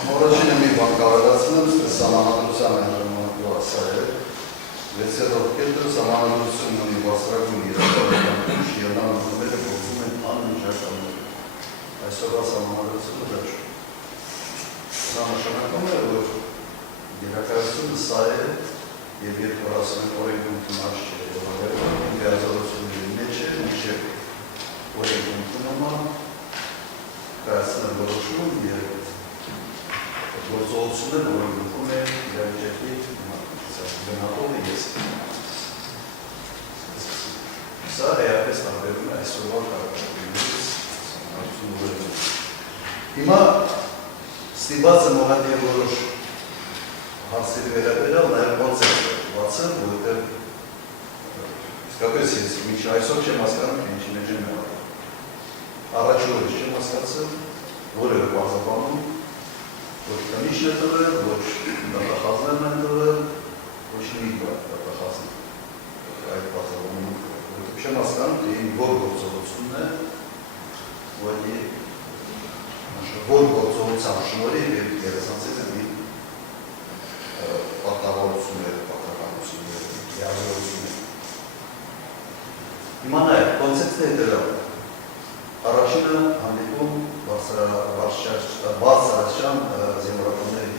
Առաջինը մի բան կարողացնում սահմանադրության հայտարարը, վեցերով կետը սահմանադրություն ունի բարձրագույն իրավական ուժ եւ նա ուզում է գործում են անմիջականներ։ Այսօրվա սահմանադրությունը վերջ։ Սա նշանակում է, որ երակայությունը սա է եւ երբ ասում են օրենքում տնաշ չէ, եւ ինտերացիությունների մեջ է, միշտ օրենքում տնամա, կայացնել որոշում եւ գործողություններ, որը գլխում է իրավիճակի գնահատողը ես։ Սա էապես տարբերում է այսօրվա կարգավորումից արդյունքներում։ Հիմա ստիպված եմ ուղղակի որոշ հարցերի վերաբերյալ նաև կոնցեպտ բացել, որովհետև իսկապես ես մինչ այսօր չեմ հասկանում, թե ինչի մեջ եմ եղել։ Առաջ օրից չեմ հասկացել, որևէ բարձրաբանում ոչ տնիշն է տվել, ոչ դատախազներն են տվել, ոչ մի դատախազներ այդ բարձրաբանում, որովհետև չեմ հասկանում, թե որ գործողությունն է, որ գործողության շնորհիվ եւ երազանցից է մի պատահություններ, պատահություններ, երազանցություններ։ Հիմա նաև կոնցեպտը է դրա։ Առաջինը հանդիպում բարձրաստիճան զինվորականների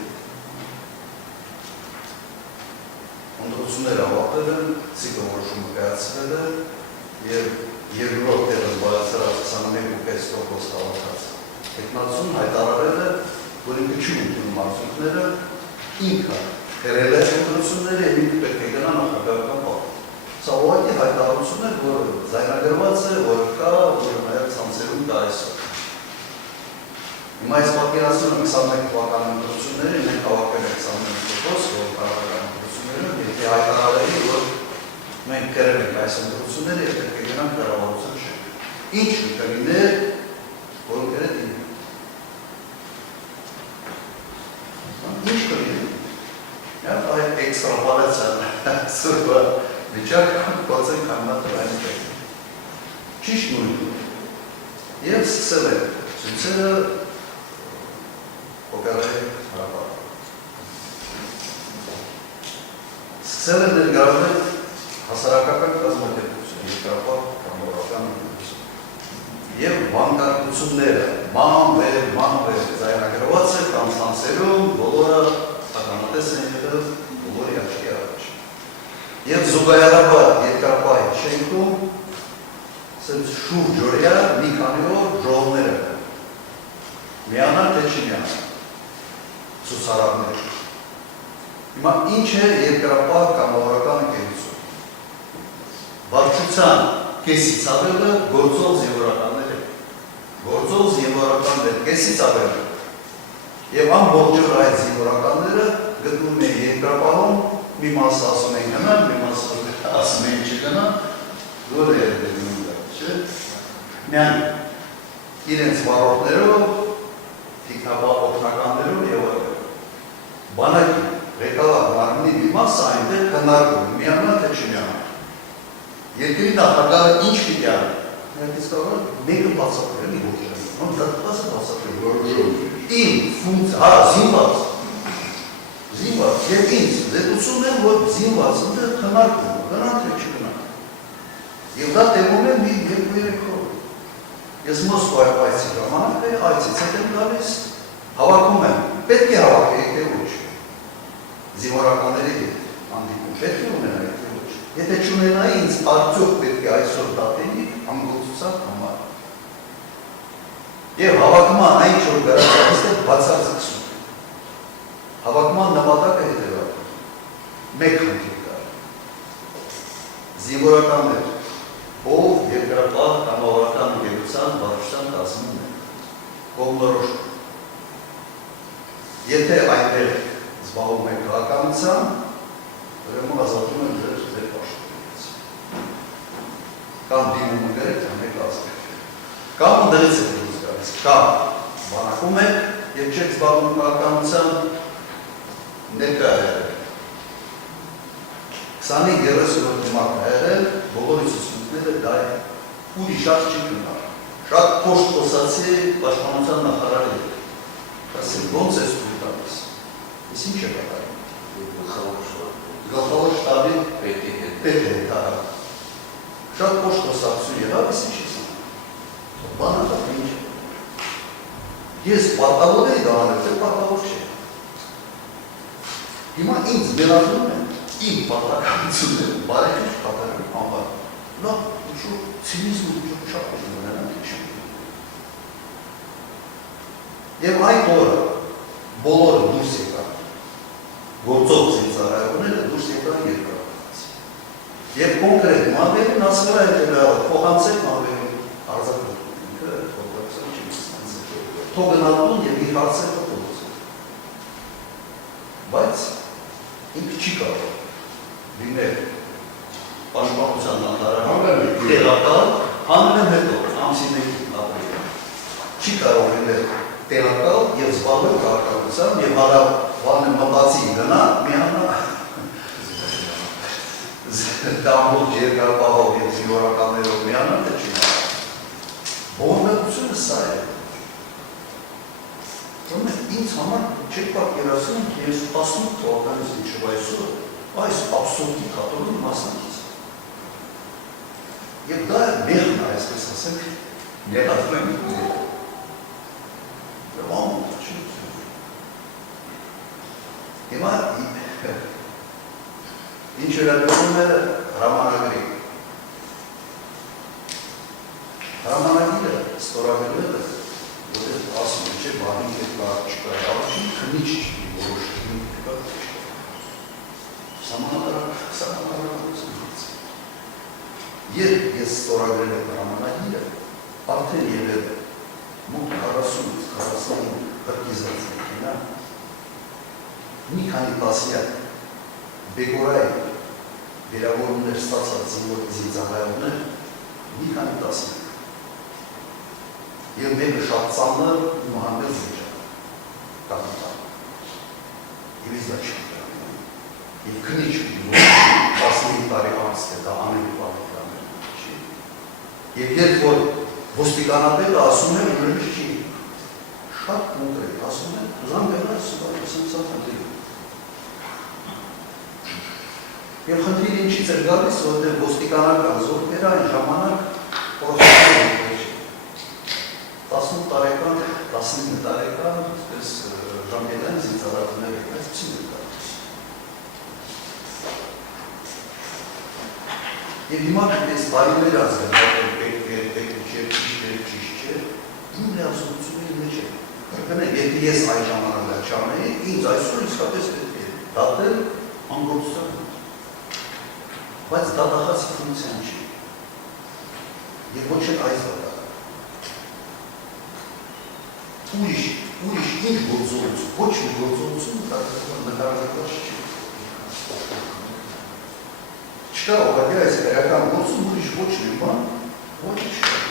ընտրությունները ավարտվել են, ցիկլ որոշումը կայացվել է եւ երկրորդ տեղը զբաղեցրած 21.5% հավաքած տեխնացուն հայտարարել է, որ ինքը չի ընդունում արդյունքները, ինքը հերել է ընտրությունները եւ ինքը պետք է գնա նախագահական պահ։ Սա ուղղակի հայտարարություն է, որ ձայնագրված է, որ կա, որ նաև ցանցերում կա այսօր։ Հիմա այս պատկերացնում 21 թվականի ընտրությունները մենք հավաքել ենք 21%, որ քաղաքական ընտրությունները, եթե հայտարարելի, որ մենք կրել ենք այս ընտրությունները եւ պետք է գնանք կառավարության շենք։ Ինչ կլիներ, որ կրել ենք։ Ինչ կլիներ։ Այդ էքստրապոլացիան սուրբը վիճակ բացենք համատեղ այնպես։ Ճիշտ նույնն։ Եվ սկսել է ցույցերը օպերայի հարաբար։ Սկսել է ներգրավել հասարակական կազմակերպություն, երկրապահ կամավորական ընկերություն։ Եվ բանկարկությունները ման-վեր ձայնագրված է կամ ցանցերում բոլորը ականատես են եղել բոլորի աչքի առաջ։ Եվ զուգահեռաբար երկրապահ շենքում շուրջօրյա մի քանի օր ժողովներ են։ Միանալ թե չի միանալ ցուցարարներ։ Հիմա ինչ է երկրապահ կամավորական ընկերություն։ Վարչության կեսից ավելը գործող զինվորականներ են։ Գործող զինվորականներ կեսից ավելը։ Եվ ամբողջ օր այդ զինվորականները գտնում են երկրապահում, մի մասը ասում են գնան, մի մասը ասում են չգնան, որը է դեպքում դա, չէ՞։ Միայն իրենց վարորդներով, թիկնապահ օգնականներով եւ այլն։ Բանակի ղեկավար մարմնի մի մասը այնտեղ քննարկում, միանալ թե չմիանալ։ Երկրի նախագահը ինչ պիտի անի։ Այդպես կարող մեկը բացատրել իր ոչինչ։ Ոնց դատվածը բացատրել, որոշում։ Իմ ֆունկցիա, զինված, եւ ինձ դեպություն են, որ զինված ընդ քննարկում, գնան թե չգնան։ Եվ դա տևում է մի 2-3 օր։ Ես Մոսկվայի այցի ժամանակ այցից հետ եմ գալիս, հավաքում եմ, պետք է հավաքեի թե ոչ։ Զինվորականների հետ հանդիպում, պետք է ունենայի թե ոչ։ Եթե չունենայի, ինձ արդյոք պետք է այսօր դատեի անգործության համար։ Եվ հավաքման այն ինչ որ գրած է բացարձակում։ Հավաքման նպատակը հետևյալն է։ Մեկ խնդիր կա։ Զինվորականներ, ով երկրապահ կամավորական ընկերության վարչության կազմում են, կողմնորոշում։ Եթե այնտեղ զբաղվում եք քաղաքականությամբ, ուրեմն ազատում են ձեր պաշտոնից։ Կամ դիմում եք, կամ եք ազատ։ Կամ դրից եք դուրս գալիս, կամ բանակում եք եւ չեք զբաղվում քաղաքականությամբ ներկա է։ 20-30 մարդ է եղել, բոլորի ցուցմունքները դա է, ուրիշ շատ չի գնալ։ Շատ փոշտ խոսացի պաշտպանության նախարարի հետ։ ասել, ոնց ես դու տալիս, ես ինչ է կատարում։ Գլխավոր շտաբի պետի հետ, շատ փոշ խոսակցություն եղավ, ես ինչ ես անում։ Բանը դա ինչ է։ Ես պատահոր էի դա անել, թե պատահոր չէ։ Հիմա ինձ մերածում են, իմ պատահականությունը, բարեկից կատարում անվար։ Նա ինչ-որ ցինիզմ ու շատ ուժում նրանք ինչ են։ Եվ այդ օրը բոլորը դուրս եկան, գործող ծիծարայողները դուրս եկան երկրորդ։ Եվ կոնկրետ մահվերին ասվել է փոխանցել մահվերին արձակում, ինքը փոխանցել չի ստանձնել։ Թող գնալուն և իր հարցերը փոխանցել։ Բայց ինքը չի կարող լինել պաշտպանության նախարարը տեղակալ, հանրեն հետո ամսինների ապրիլը։ Չի կարող լինել տեղակալ և զբաղվել կարգավորությամբ և հարավանը մտածի գնա, միանա դամբոջ երկարպահով և զիվորականներով միանա, թե չի նա։ Բողոնակությունը սա է։ Ինձ համար չեք պատկերացնում, թե ես 18 թվականից մինչև այսօր այս աբսուրդի կատորի մասնակից։ Եվ դա մեղն է, այսպես ասենք, ներածում եմ իդել։ Եվ ամուտ չի։ Հիմա ինչ վերաբերում է հրամանագրի։ Հրամանագիրը ստորագրել է, որտեղ ասում է, չէ, բանիկ հետ կար չկար, առաջին քնիչ չի, որոշում կար չկար։ Սամանատարություն։ Երբ ես ստորագրել եմ հրամանագիրը, արդեն եղել է մոտ 40-49 հրկիզած մեքենա, մի քանի տասնյակ բեկորային վերավորումներ ստացած զինծառայողներ, մի քանի տասնյակ։ Եվ մեկը շատ ծանր ու հանդես զինչան, կապիտան։ Եվ ես դա չի կրանում։ Եվ քնիչ որ 15 տարի անց է դա անելու պարետրաններ չի։ Եվ երբ որ ոստիկանապետը ասում է, ուրեմն չի, շատ կոնկրետ ասում է, զանգելա սա խնդիրը։ Եվ խնդիրը ինչից էր գալիս, որտեղ ոստիկանական զորքերը այն ժամանակ պրոֆեսիոնալ չէ։ 18 տարեկան, 19 տարեկան, այսպես ժամկետային զինծառայողներ եկան, այսպիսին էր գալիս։ Եվ հիմա այս տարիներ ազգան, պետք է, ճիշտ չէ, իմ լիազորությունների մեջ է։ Կրկնել, եթե ես այն ժամանակ դա չանեի, ինձ այսօր իսկապես պետք է դատել անգործության։ Բայց դատախազի ֆունկցիան չի։ Եվ ոչ էլ այս դատախ։ Ուրիշ ինչ գործողություն, ոչ մի գործողություն նկարագրված չի։ Չկա ուղղակի այս քրեական գործում ուրիշ ոչ մի բան, ոչ չկա։